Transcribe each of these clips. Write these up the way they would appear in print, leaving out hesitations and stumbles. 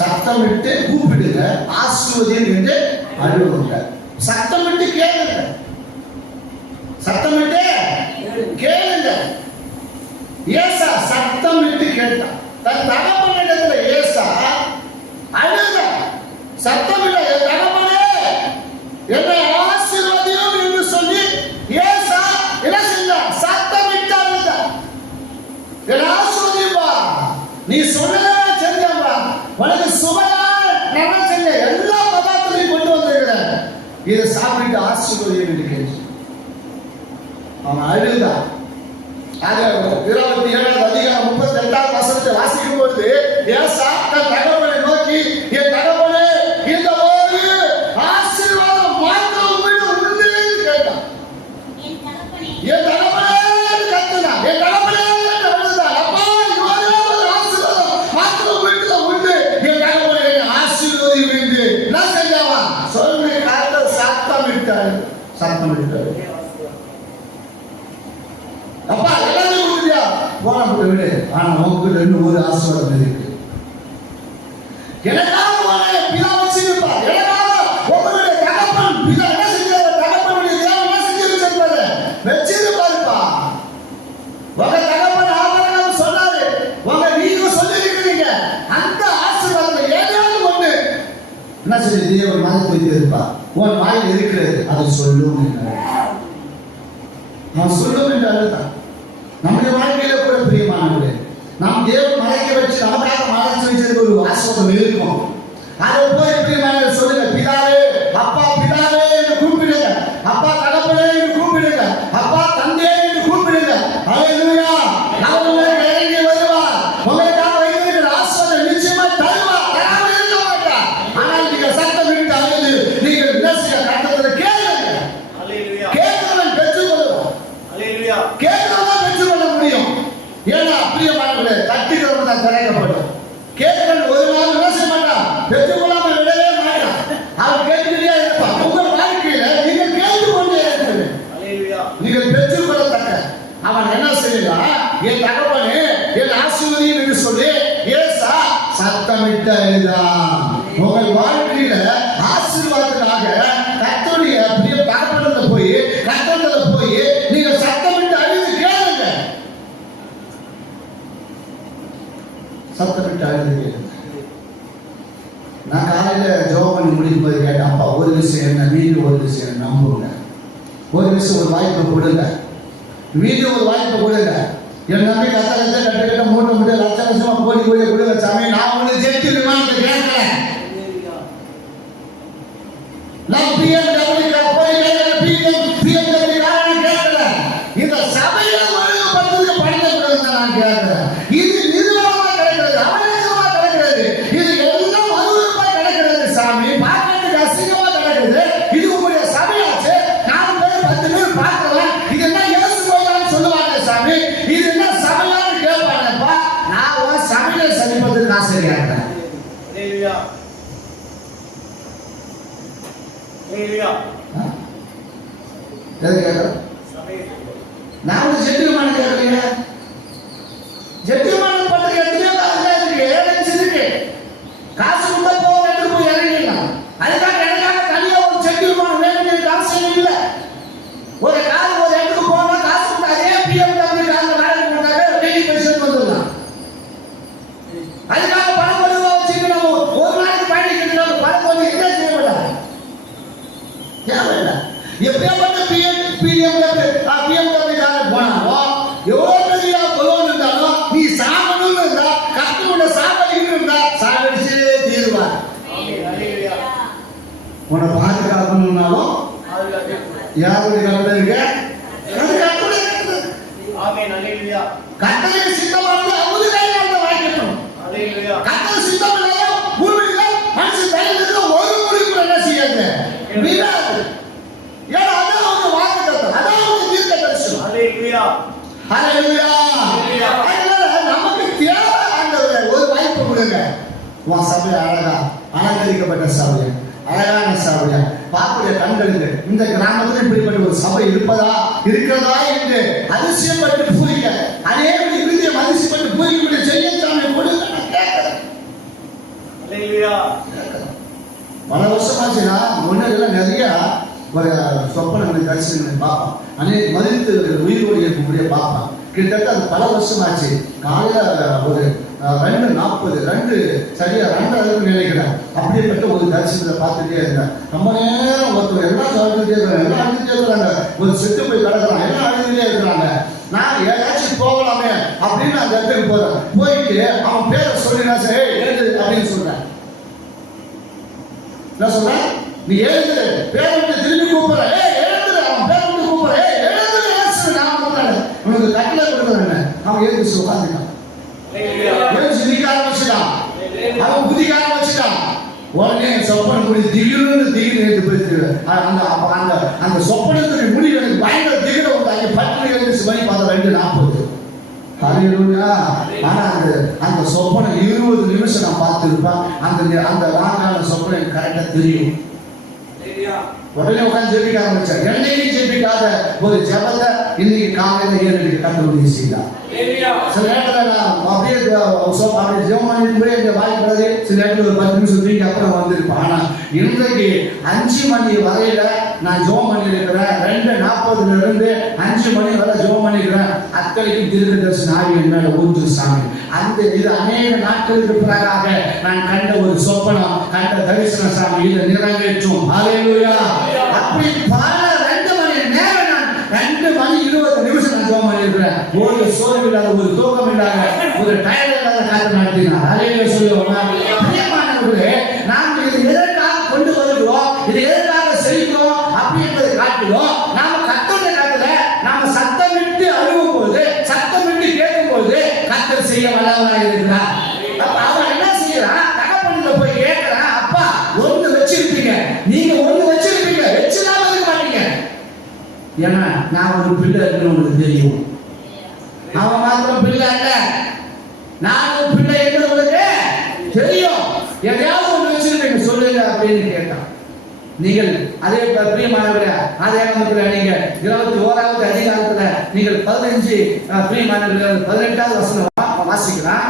சத்தமிட்டு கூப்பிடுங்க, ஆசீர்வதியும் என்று அழுவுங்க. சத்தமிட்டு கேளுங்க, சத்தமிட்டு கேளுங்க. ஏசா சத்தமிட்டு கேட்டான். தன் தகப்பனிடத்துல ஏசா அழுத, சத்தமில்ல, என் தகப்பனே என்னை ஆசீர்வதியும் என்று சொல்லி ஏசா என்ன செஞ்சான்? சத்தமிட்டு அழுத. என்னை ஆசீர்வதிப்பா, நீ சொன்னதே செஞ்சப்பா, உனக்கு சுவையான நான் செஞ்ச எல்லா பதார்த்தத்தையும் கொண்டு வந்திருக்கிறேன், இதை சாப்பிட்டு ஆசீர்வதியும் என்று கேட்டு அவன் அழுதான். 27வது அதிகாரம் 38வது வசனத்தை வாசிக்கும் பொழுது ஏசா தன் தகப்பனை நோக்கி, என் தகப்பனே இந்த ஒரு ஆசீர்வாதம் மாத்திரம் உம்மிடம் உண்டு என்று கேட்டான். என் தகப்பனே கத்தினான், என் தகப்பனே அழுதான். அப்பா, இவரே ஒரு ஆசீர்வாதம் மாத்திரம் உம்மிடம் உண்டு, என் தகப்பனே ஆசீர்வதியும் என்று நான் செஞ்சவா சொன்ன காலத்தை சத்தமிட்டாரு, சத்தமிட்டாரு. அப்பா எல்லாரும் கொடுத்தியா போன விடு, ஆனா நமக்கு ரெண்டு ஒரு ஆசீர்வாதம் இருக்கு. எனக்காக உன்னை பிதா வச்சிருப்பா, எனக்காக உங்களுடைய தகப்பன் பிதா என்ன செஞ்சாரு? தகப்பனுடைய தேவன் என்ன செஞ்சிருப்பாரு? வச்சிருப்பாருப்பா. உங்க தகப்பன் ஆபரகாம் சொன்னாரு, நீங்க சொல்லிருக்கீங்க, அந்த ஆசீர்வாதத்தை ஏதாவது ஒண்ணு என்ன சொல்லி தேவன் மனதில் வைத்திருப்பா, உன் வாயில் இருக்கிறது அதை சொல்லும் என்றார். நான் சொல்லும் என்று அழுதான். நம்முடைய வாழ்க்கையில கூட பிரியமானவர்களே, நாம் தேவன் மறைக்க வச்சு நமக்காக மறைச்சு வச்சிருக்க ஒரு ஆசீர்வாதம் இருக்கும். அதை போய் பிரியமானவர்கள் சொல்லுங்க, பிதாவே, அப்பா பிதாவே என்று கூப்பிடுங்க, அப்பா தகப்பனே என்று கூப்பிடுங்க, அப்பா தந்தையே என்று கூப்பிடுங்க. ஹல்லேலூயா. நான் உங்களுக்கு இறங்கி வருவார், உங்களுக்காக வைத்திருக்கிற ஆசீர்வாதம் நிச்சயமா தருவார், தராமல் இருக்க மாட்டார். ஆனால் நீங்க சத்தமிட்டு அழுது நீங்கள் விமர்சிக்க கட்டத்தில் கேளுங்க. கேட்கிறவன் பெற்றுக்கொள்வான், கேட்கிறவன் பெற்றுக்கொள்ள முடியும். ஏன்னா பிரியமானவர்களே, தட்டுகிறவன் தான் திறக்கப்படும். கேட்கிறவன் ஒரு நாள் என்ன செய்ய மாட்டான்? பெற்றுக்கொள்ளாம விடவே மாட்டான். அவன் கேட்டுக்கிட்டே இருப்பான். உங்கள் வாழ்க்கையில நீங்கள் கேட்டுக்கொண்டே இருக்கிறீர்கள், நீங்கள் பெற்றுக்கொள்ளத்தக்க. அவன் என்ன செய்யலாம்? என் தகப்பனே என் ஆசீர்வதியும் என்று சொல்லி ஏசா சத்தமிட்டு அழுதான். உங்கள் வாழ்க்கையில ஆசீர்வாதத்துக்காக கர்த்தருடைய பிரிய தகப்பனத்துல போய் கர்த்தர்ல போய் நீங்க சத்தமிட்டு அழுது கேளுங்க, சத்தமிட்டு அழுது கேளுங்க. நான் காலையில ஜெபம் பண்ணி முடிக்கும் போது கேட்டேன், அப்பா ஒரு விஷயம் என்ன, வீடு ஒரு விஷயம் நம்புங்க, ஒரு விஷயம் ஒரு வாய்ப்பு கொடுங்க, வீடு ஒரு வாய்ப்பு கொடுங்க. என் நம்பி கத்த கட்ட மூட்டை மூட்டை லட்ச லட்சமா கோடி கோடியை கொடுங்க சாமி. நான் ஒண்ணு ஜெயித்து விமானத்தை கேட்கிறேன், நான் BMW போய் BMW காரணம் கேட்கல, இந்த சபையில ஒழுங்குபடுத்துறதுக்கு பணியப்படுறது நான் கேட்கிறேன். இது நிறுவனமா கிடைக்கிறது, அவசியமா கிடைக்கிறது, இது எல்லாம் அனுபவமா கிடைக்கிறது சாமி. பார்க்கறதுக்கு அசிங்கமா கிடைக்கிறது. இது உங்களுடைய சபையாச்சு, 4 பேர் 10 பேர் பார்க்கலாம், இது என்ன இயேசு கோயிலான்னு சொல்லுவாங்க சாமி, இது என்ன சபையான்னு கேட்பாங்கப்பா. நான் சபையில சந்திப்பதற்கு ஆசையா இருக்கிறேன். நான் ஜெட்டியமான கேட்கல, ஜெட்டியமான பண்றது எத்தனையோ ஏஜென்சி இருக்கு, காசு கொடுத்தா போக எடுத்து போய் இறங்கிடலாம். அதுக்காக எனக்காக தனியாக ஒரு ஜெட்டியமான வேணுங்கிற அவசியம் இல்லை. ஒரு கார் ஒரு இடத்துக்கு போனா காசு கொடுத்தா அதே BMW கார்ல வேலை கொடுத்தாவே டெய்லி பேசிட்டு வந்துடலாம். அதுக்காக பணம் கொடுவா வச்சுட்டு நம்ம ஒரு நாளைக்கு பயணிக்கிறோம், பணம் கொஞ்சம் என்ன செய்யக்கூடாது, தேவையில்லை. எப்படியாப்பட்ட BMW காரன் போனாலும் எவ்வளவு பெரிய கொலோன் இருந்தாலும் நீ சாகணும்னு இருந்தா கஷ்டப்பட சாகடிக்கணும் இருந்தா சாகடிச்சே தீருவார். உன்னை பாதுகாக்கணும்னாலும் யாருடைய கட்டளை இருக்க, கட்டளை சித்தமானது அவரு கையாள வாய்க்கணும். கட்டளை சித்தம் இல்லையா பூமியில மனுஷன் கையில ஒரு முடிவு என்ன செய்யாது வீணாது. ஏன்னா அதான் அவங்க வாக்குத்தத்தம், அதான் அவங்க தீர்க்க தரிசனம். ஹல்லேலூயா, ஹல்லேலூயா. நமக்கு தேவை ஆண்டவரே, ஒரு வாய்ப்பு கொடுங்க. உன் சபை அழகா அலங்கரிக்கப்பட்ட சபை, அழகான சபையா பார்க்கிற கண்களுக்கு இந்த கிராமத்தில் இப்படிப்பட்ட ஒரு சபை இருக்கிறதா என்று அதிசயப்பட்டு பூரிக்க, அதே இருதயம் அதிசயப்பட்டு பூரிக்க செய்ய சாமி கொடுங்க. பல வருஷமாச்சுன்னா முன்னாடியெல்லாம் நிறைய ஒரு சொப்பனங்களை தரிசனங்களை பார்ப்போம். அநேக மதித்து உயிரோடு இருக்கக்கூடிய பார்ப்பேன். கிட்டத்தட்ட அது பல வருஷமாச்சு. காலையில ஒரு 2:40 சரியா 2:30 நினைக்கிறேன். அப்படிப்பட்ட ஒரு தரிசனத்தை பார்த்துட்டே இருந்தேன். ரொம்ப நேரம் ஒருத்தர் எல்லாம் அழுதுட்டே இருக்கிறாங்க, எல்லாம் அழுதுட்டே இருக்கிறாங்க. ஒரு செட்டு போய் கிடக்குறாங்க, எல்லாம் அழுதுட்டே இருக்கிறாங்க. நான் ஏதாச்சும் போகலாமே அப்படின்னு அந்த இடத்துக்கு போறேன். போயிட்டு அவன் பேரை சொல்லி நான் சரி எழுது அப்படின்னு சொல்றேன். என்ன சொல்றேன்? நீ எழுது, பேர் விட்டு திரும்பி கூப்பிடுற, எழுது, அவன் பேர் விட்டு கூப்பிடுற, எழுது, நான் சொல்றேன் உனக்கு கட்டளை கொடுக்குறேன். அவன் எழுதி உட்காந்துட்டான், எழுதி நிக்க ஆரம்பிச்சுட்டான், அவன் குதிக்க ஆரம்பிச்சுட்டான். உடனே சொப்பனை முடி திடீர்னு போயிட்டு அந்த சொப்பனத்துடைய முடிவு எனக்கு பயங்கர திகிர உண்டாங்க. 10 எழுந்துச்சு மணி பார்த்தா 2:40. ஆனா அந்த சொப்பனை 20 நிமிஷம் நான் பார்த்துருப்பேன். அந்த வாங்கான சொப்பனை எனக்கு கரெக்டா தெரியும். உடனே உட்காந்து ஜெபிக்க ஆரம்பிச்சார். என்னைக்கு ஜெபிக்காத ஒரு ஜெபத்தை இன்னைக்கு காலையில ஏறி கண்டுபிடிச்சு செய்யலாம். சில நேரத்துல நான் அப்படியே ஜெபம் பண்ணிட்டு போய் எங்க வாய்க்கிறது சில நேரத்துல ஒரு 10 நிமிஷம் தூக்கி அப்புறம் வந்திருப்பேன். ஆனா இன்றைக்கு 5 மணி வரையில நான் ஜெபம் பண்ணிருக்கிறேன். 2:40 இருந்து 5 மணி வரை ஜெபம் பண்ணிருக்கிறேன். அத்தனைக்கும் தீர்க்கதரிசன ஆவி என் மேல ஊற்று சாமி. இது அநேக நாட்களுக்கு பிறகாக நான் கண்ட ஒரு சொப்பனம், கண்ட தரிசன சாமி இதை நிறைவேற்றும். ஹல்லேலூயா. அப்படி பல 2 மணி நேரம் நான் 2 மணி 20 நிமிஷம் நான் ஜெபம் பண்ணிருக்கிறேன். ஒரு சோர்வு இல்லாத, ஒரு தூக்கம் இல்லாத, ஒரு டயர்ட் இல்லாத காத்து நடத்தினார். ஹல்லேலூயா சொல்லுவோம். பிரியமானவர்களே, நாம் இது எதற்காக கொண்டு வருகிறோம், இது எதற்காக செய்கிறோம் அப்படி என்பதை காட்டிலும் நாம கர்த்தருடைய காட்டுல நாம சத்தமிட்டு அழுவும் போது, சத்தமிட்டு கேட்கும் போது கர்த்தர் செய்ய வல்லவராக இருக்கிறார். அப்ப அவன் என்ன செய்யறான்? தகப்பன்கிட்ட போய் கேட்கிறான், அப்பா ஒண்ணு வச்சிருப்பீங்க, நீங்க ஒண்ணு வச்சிருப்பீங்க, வச்சுதான் இருக்க மாட்டீங்க. ஏன்னா நான் ஒரு பிள்ளை இருக்குன்னு உங்களுக்கு தெரியும். அவன் மாத்திரம் பிள்ளை இல்ல, நானும் பிள்ளை என்று உங்களுக்கு தெரியும். எதையாவது ஒண்ணு வச்சிருப்பீங்க சொல்லுங்க அப்படின்னு கேட்டான். நீங்கள் அதே பிரியமானவர்களே, அதே நீங்க 21வது அதிகாரத்துல நீங்கள் 15 பிரியமானவர்கள் 18வது வசனம் வாசிக்கலாம்.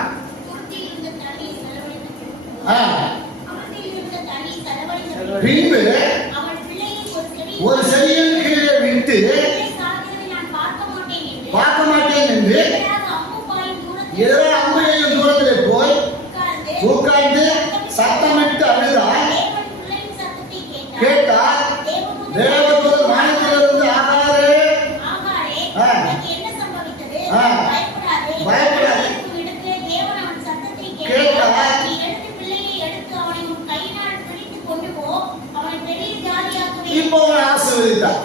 பின்பு ஒரு செடியின் கீழே விட்டு பார்க்க மாட்டேன் என்று அம்பையும் தூரத்திலே போய் உட்கார்ந்து சத்தமிட்டு அழுதால் கேட்டால் தேவதூதன் வானத்திலிருந்து ஆகாரே பயப்படாதே கேட்டால் இப்போ ஆசீர்வதித்தார்.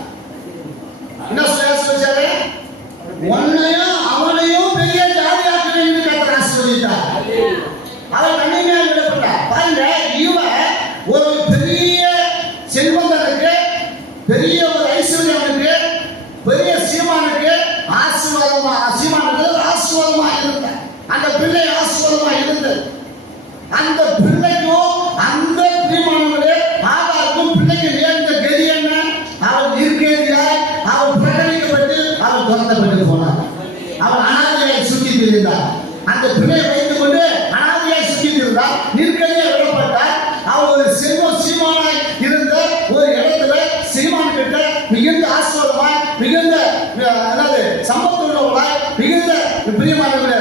என்ன ஆசீர்வதிச்சாரு? உன்னையும் அவனையும் பெரிய ஜாதியாக்குவேன் என்று கர்த்தர் ஆசீர்வதித்தார். அவர் தனிமையா விடப்பட்டார். பாருங்க, இவன் ஒரு பெரிய செல்வந்தனுக்கு, பெரிய ஒரு ஐஸ்வர்யனுக்கு, பெரிய சீமானுக்கு ஆசீர்வாதமா இருந்தார். அந்த பிள்ளை ஆசீர்வாதமா இருந்தது. அந்த பிள்ளைக்கும் அந்த பிரியமானவர்களே ஆகாருக்கும் பிள்ளைக்கு நேர்ந்த கதி என்ன? அவன் இருக்கேதியாய் அவன் பிரகடிக்கப்பட்டு அவன் துரத்தப்பட்டு போனார். அவன் அனாதையாய் சுற்றி திரிந்தார். அந்த பிள்ளையை வைத்துக் கொண்டு அனாதையாய் சுற்றி திரிந்தார். நிற்கதியா விடப்பட்டார். அவன் ஒரு சீமானாய் இருந்த ஒரு இடத்துல சீமான் கிட்ட மிகுந்த ஆசீர்வாதமாய், மிகுந்த சம்பத்துள்ளவர்களாய், மிகுந்த பிரியமானவர்களே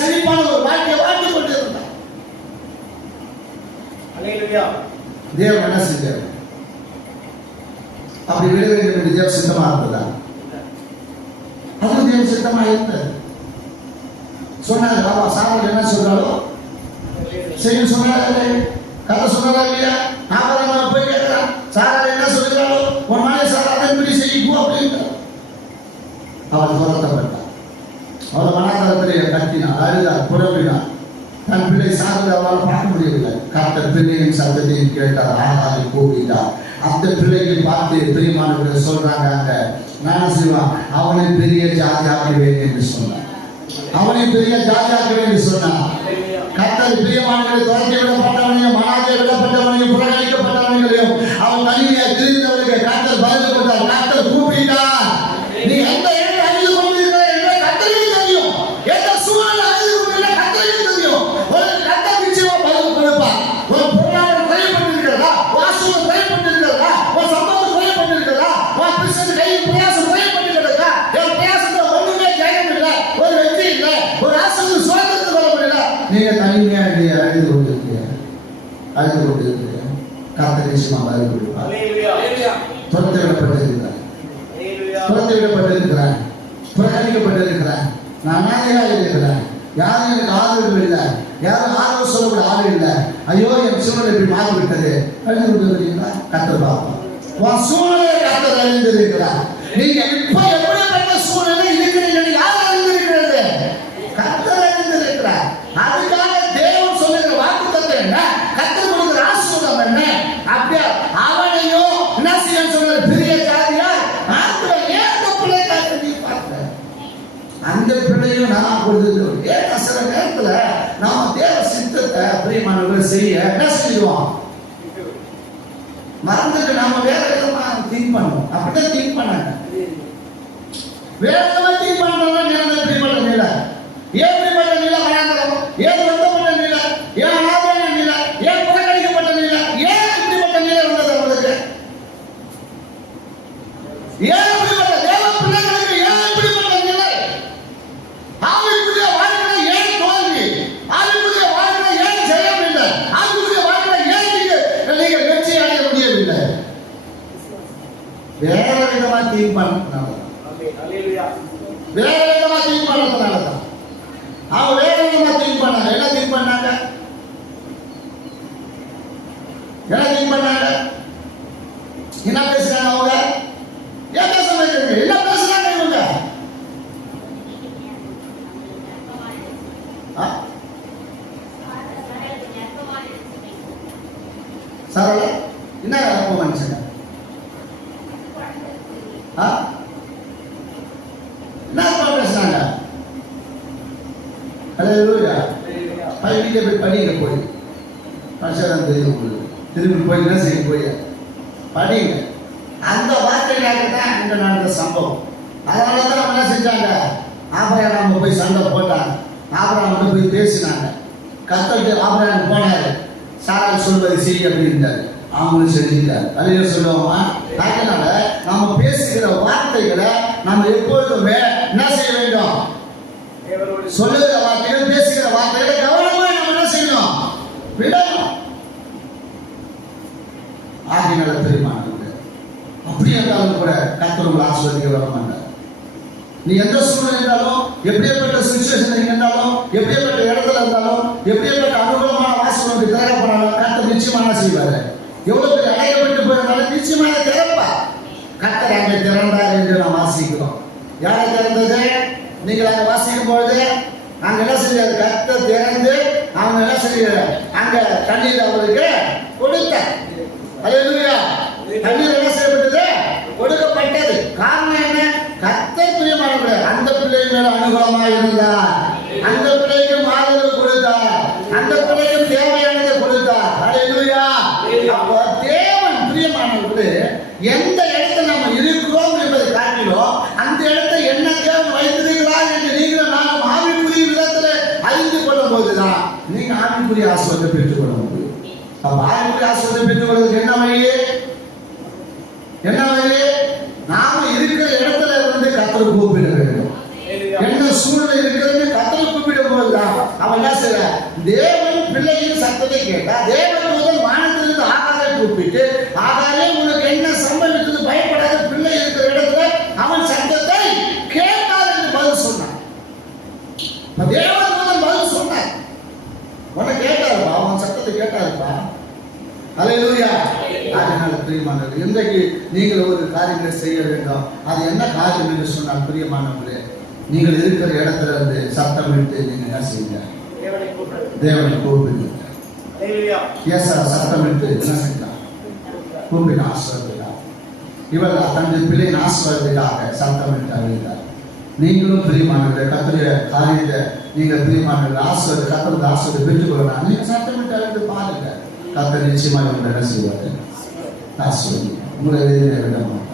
செழிப்பான ஒரு வாழ்க்கையை வாழ்ந்து கொண்டிருந்தார். தேவன் என்ன செஞ்சார்? அப்படி விட வேண்டும் என்று தேவ சித்தமா இருந்ததா? அது தேவ சித்தமா இருந்தது. சொன்னாங்க பாபா சாமி என்ன சொல்றாலும் செய்ய சொன்னாங்க. கதை சொன்னதா இல்லையா? நான் போய் கேட்கிறேன், சாரா என்ன சொல்கிறாலும் உன் மனைவி சாரா அதன்படி செய்யும் அப்படின்னு அவள் துரத்தப்பட்டார். அவள் மனாதரத்திலே கத்தினார், அழுதார், புறம்பினார். தன் பிள்ளை சார்ந்து அவளால் பார்க்க முடியவில்லை. கர்த்தர் பிள்ளையின் சத்தத்தையும் கேட்டார், ஆகாரை கூப்பிட்டார். அந்த பிள்ளையை பார்த்து பிரியமானவர்கள் சொல்றாங்க, நான் செய்வான் அவனை பெரிய ஜாதியாக்குவேன் என்று சொன்னார். அவனை பெரிய ஜாதியாக்குவேன் என்று சொன்னார். கர்த்தர் பிரியமானவர்களை துரத்தி விடப்பட்டவனையும் மனாதை விடப்பட்டவனையும் புறக்கணிக்கப்பட்டவனையும் அவன் தனிமையை திரிந்தவர்களுக்கு கர்த்தர் பதில் கொடுத்தார். கர்த்தர் கூப்பிட்டார். நீ எந்த இடத்தில் அழிந்து கொண்டிருக்கிற என்று கர்த்தருக்கு தெரியும். எந்த சூழலில் அழிந்து கொண்டிருக்கிற கர்த்தருக்கு தெரியும். ஒரு கர்த்தர் நிச்சயமா பதில் அழுது கொண்டிருக்கிறேன். கர்த்தர் நிச்சயமாக அழுது கொடுப்பார். துரத்தி விடப்பட்டிருக்கிறார், துரத்தி விடப்பட்டிருக்கிறார், புறக்கணிக்கப்பட்டிருக்கிறார். நான் அனாதையாக இருக்கிறேன். யாரும் எனக்கு ஆதரவு இல்லை, யாரும் ஆதரவு சொல்லக்கூடிய ஆள் இல்லை. ஐயோ என் சூழ்நிலை இப்படி மாறிவிட்டது. அழுது கொண்டிருக்கிறீங்களா? கர்த்தர் பார்ப்பார். உன் சூழ்நிலை கர்த்தர் அறிந்திருக்கிறார். நீங்க இப்ப எப்படிப்பட்ட சூழ்நிலை இருக்கிறீங்க யார் அறிந்திருக்கிறது? கர்த்தர் அறிந்திருக்கிறார். அதுக்காக தேவன் சொல்லுகிற வாக்குத்தத்தம் என்ன, கர்த்தர் கொடுக்கிற ஆசீர்வாதம் என்ன? அப்படியே அவனையோ என்ன செய்ய சொல்ற பெரிய ஜாதியா ஏற்ற பிள்ளைக்காக நீ பார்த்த அந்த பிள்ளையும் நான் கொடுத்தது. ஏன்னா சில நேரத்துல நாம தேவ சித்தத்தை பிரியமானவர்கள் செய்ய என்ன செய்வோம், மறந்துட்டு நாம வேற விதமா திங்க் பண்ணுவோம். அப்படிதான் திங்க் பண்ணாங்க. வேற விதமா திங்க் பண்றோம். பிரியப்பட்ட நிலை ஏன் பிரியப்பட்ட நிலை வராங்கிறோம், ஏன் வருத்தப்பட்ட நிலை, ஏன் அனாதையான நிலை, ஏன் புறக்கணிக்கப்பட்ட நிலை, ஏன் இப்படிப்பட்ட நிலை வந்தது அவங்களுக்கு? ஏன் இப்படிப்பட்ட தேவ பிள்ளைகளுக்கு ஏன் இப்படிப்பட்ட நிலை? ஆவிக்குரிய வாழ்க்கை ஏன் தோல்வி, ஆவிக்குரிய வாழ்க்கை ஏன் ஜெயம் இல்லை, ஆவிக்குரிய வாழ்க்கை ஏன் நீங்க வெற்றி அடைய முடியவில்லை? வேற விதமா திங்க் பண்ணாங்க, வேற விதமா திங்க் பண்ணதுனாலதான். அவங்க வேற விதமா திங்க் பண்ணாங்க. என்ன திங்க் பண்ணாங்க, என்ன திங்க் பண்ணாங்க, என்ன பேசுறாங்க அவங்க, ஏன் பேச மாட்டேங்க, என்ன பேசுறாங்க இவங்க? சரள என்ன அப்போ மனுஷங்க என்ன பேசுறாங்க? அல்லேலூயா. வீட்டை போய் படிங்க, போய் பரிசுத்தம் தெரியும் உங்களுக்கு. திரும்பி போய் என்ன செய்ய போய் படிங்க. அந்த வார்த்தைக்காக தான் இங்க நடந்த சம்பவம். அதனால தான் என்ன செஞ்சாங்க, ஆபிரகாம் போய் சண்டை போட்டாங்க, ஆபிரகாம் போய் பேசினாங்க. கர்த்தர் ஆபிரகாம் போனாரு, சாராள் சொல்வதை செய்ய அப்படின்றாரு, அவங்களும் செஞ்சுட்டாரு. அதையும் சொல்லுவோமா? அதனால நாம பேசுகிற வார்த்தைகளை நம்ம எப்பொழுதுமே என்ன செய்ய வேண்டும், சொல்லுகிற வார்த்தைகள் பேசுகிற வார்த்தைகளை கவனமா நம்ம என்ன செய்யணும், விடணும். ஆகினால பெருமானவர்கள் அப்படி இருந்தாலும் கூட கர்த்தர் உங்களை ஆசீர்வதிக்க வர மாட்டார். நீ எந்த சூழ்நிலை இருந்தாலும், எப்படிப்பட்ட சிச்சுவேஷன் இருந்தாலும், எப்படிப்பட்ட இடத்துல இருந்தாலும், எப்படிப்பட்ட அனுகூலமான வாசலுக்கு திறக்கப்படாலும் கர்த்தர் நிச்சயமாக செய்வாரு. எவ்வளவு பேர் அடையப்பட்டு போயிருந்தாலும் நிச்சயமாக திறப்பா. கர்த்தர் அங்கே திறந்தார் என்று நாம் வாசிக்கிறோம். யாரை திறந்தது? நீங்கள் அங்கே வாசிக்கும் பொழுது அங்க என்ன செய்யாது, கர்த்தர் திறந்து அவங்க என்ன செய்ய அங்க தண்ணீர் அவருக்கு கொடுத்தார். அல்லேலூயா. தண்ணீர் என்ன செய்யப்பட்டது, கொடுக்கப்பட்டது. காரணம் என்ன? கர்த்தர் பிரியமானவர்களே அந்த பிள்ளை மேல அனுகூலமாக இருந்தார், அந்த பிள்ளைக்கு ஆதரவு கொடுத்தார், அந்த பிள்ளைக்கு தேவையானதை கொடுத்தார். அல்லேலூயா. அப்போ தேவன் பிரியமானவர்களே எந்த இடத்துல நம்ம இருக்கிறோம் என்பதை காட்டிலும் அந்த இடத்தை என்ன தேவன் வைத்திருக்கிறார் என்று நீங்களும் நானும் ஆவிக்குரிய விதத்துல அறிந்து கொள்ளும் போதுதான் நீங்க ஆவிக்குரிய ஆசீர்வாதத்தை பெற்றுக் கொள்ள முடியும். அப்ப ஆவிக்குரிய ஆசீர்வாதத்தை பெற்றுக் கொள்வதற்கு என்ன வழி, என்ன வழி? நாம இருக்கிற இடத்துல இருந்து கர்த்தரை கூப்பிட வேண்டும். என்ன சூழ்நிலை இருக்கிறது கர்த்தரை கூப்பிடும் போதுதான் அவன் என்ன செய்ய, தேவன் பிள்ளையின் சத்தத்தை கேட்டா தேவன் முதல் வானத்திலிருந்து ஆகாரை கூப்பிட்டு, ஆகாரே உனக்கு என்ன சம்பவித்தது, பயப்படாத, பிள்ளை இருக்கிற இடத்துல அவன் சத்தத்தை கேட்டார் என்று பதில் சொன்னான். தேவன் முதல் பதில் சொன்னார், உன்னை கேட்டாருப்பா, அவன் சத்தத்தை கேட்டாருப்பா. அல்லேலூயா. அதனால பிரியமானவர்களே இன்றைக்கு நீங்கள் ஒரு காரியங்களை செய்ய வேண்டும். அது என்ன காரியம் என்று சொன்னால் பிரியமானவர்களே, நீங்கள் இருக்கிற இடத்துல இருந்து சத்தமிட்டு நீங்க என்ன செய்யுங்க, தேவனை கூப்பிடுங்க. சத்தமிட்டு என்ன செய்யலாம், கூப்பிட ஆசீர்வதிக்கிறார். இவர் தன்னுடைய பிள்ளையின் ஆசீர்வதிக்காக சத்தமிட்டு அறிந்தார். நீங்களும் பிரியமானவர்களே கர்த்தருடைய காரியத்தை நீங்கள் பிரியமானவர்கள் ஆசீர்வாத கர்த்தருடைய ஆசீர்வாதத்தை பெற்றுக் கொள்ளலாம். நீங்க சத்தமிட்டு அறிந்து பாருங்க, கர்த்தர் நிச்சயமாக உங்களை என்ன செய்வார், ஆசீர்வதிப்பார். உங்களை விட மாட்டார்.